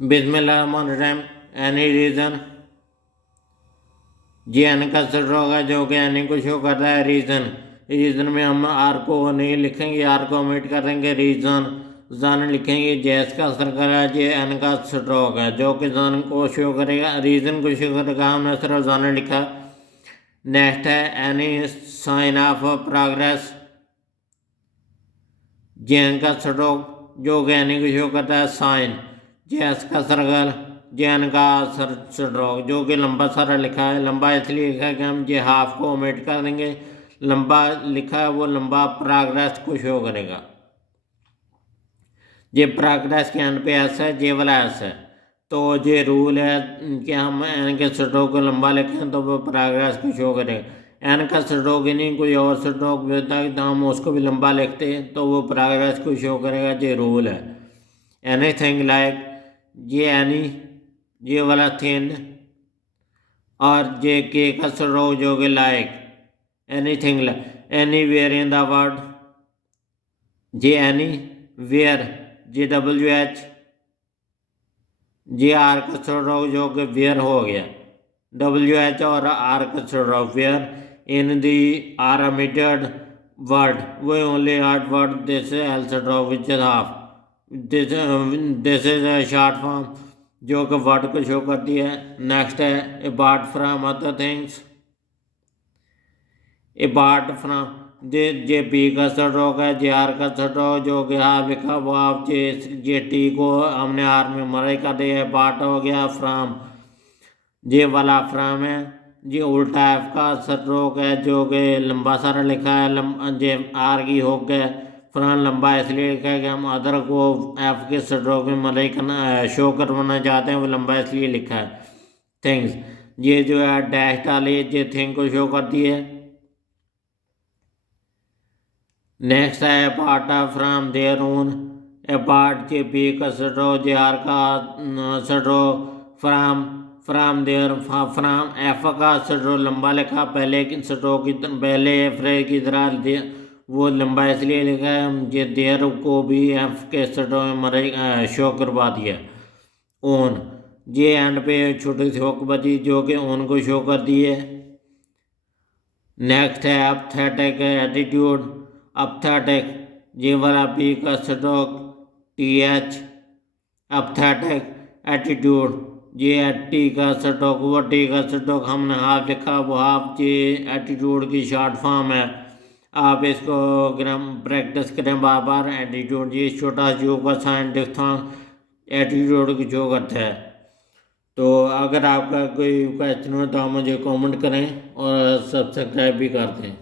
बिस्मिल्लाहिर्रहमानिर्रहीम। Any reason, G N का stroke है जो कि एनी को शो करता है। रीज़न में हम आर को नहीं लिखेंगे, आर को ओमिट कर देंगे। जन लिखेंगे। जेस का सर्कल है, जे एन का स्ट्रोक है जो कि जन को शो करेगा, रीज़न को शो करेगा। हमने सिर्फ जन लिखा। नेक्स्ट है any sign of progress, J N का स्ट्रोक जो कि एनी को शो करता है। साइन, जेस का सर्कल, जेन का स्ट्रोक जो कि लंबा सारा लिखा है। लंबा इसलिए लिखा है कि हम ये हाफ को ओमिट कर देंगे। लंबा लिखा है वो लंबा प्रोग्रेस को शो करेगा। ये प्रोग्रेस के एंड पे एस है, जे वाला एस है। तो ये रूल है कि हम एन के स्ट्रोक को लंबा लिखें तो वो प्रोग्रेस को शो करेगा। एन का स्ट्रोक ही नहीं कोई और स्ट्रोक भी होता है तो हम उसको भी लंबा लिखते हैं तो वो प्रोग्रेस को शो करेगा। ये रूल है। एनीथिंग लाइक, ये एनी, ये वाला थिन, और जे के का स्ट्रोक जो कि like. Anything like, anywhere in the word, J anywhere, J W H, J R का स्ट्रोक जो कि वेयर हो गया। डब्ल्यू एच और आर का stroke where in the R omitted word, वो only art word. This L stroke which is half, this is a short form जो कि वर्ड को शो करती है। नेक्स्ट है apart from other things, apart from, J P का stroke है, जे R का स्ट्रोक जो कि हाफ लिखा वो आप जे टी को हमने आर में मराई कर दिया। अपार्ट हो गया। फ्राम, जे वाला फ्राम है। जे उल्टा एफ का स्ट्रोक है जो कि लंबा सारा लिखा है। जे आर की हो गया। फ्राम लंबा इसलिए लिखा है कि हम अदर को एफ के स्ट्रोक में मराई करना शो करवाना चाहते हैं, वो लंबा इसलिए लिखा है। थिंग्स, ये जो है डैश डाली ये थिंग को शो करती है। नेक्स्ट है apart from their own, apart J P का स्ट्रोक, जे आर का stroke, from there, from F का स्ट्रोक लंबा लिखा पहले की स्ट्रोक की पहले फ्रेज की तरह वो लंबा इसलिए लिखा है। ये देयर को भी एफ के स्ट्रोक में मरे शो करवा दिया। ओन, जे एंड पे छोटी सी होक बची जो कि ओन को शो कर दी है। नेक्स्ट है अपथेटिक एटीट्यूड, अपथेटिक, ये वाला पी का स्ट्रोक टी एच, अपथेटिक एटीट्यूड, ये टी का स्ट्रोक, वो टी का स्ट्रोक हमने हाफ लिखा वो हाफ ये एटीट्यूड की शॉर्ट फॉर्म है। आप इसको ग्राम प्रैक्टिस करें बार बार। एटीट्यूड ये छोटा जो का साइन डिफ्थॉन्ग एटीट्यूड की जो करता है। तो अगर आपका कोई क्वेश्चन हो तो आप मुझे कमेंट करें और सब्सक्राइब भी कर दें।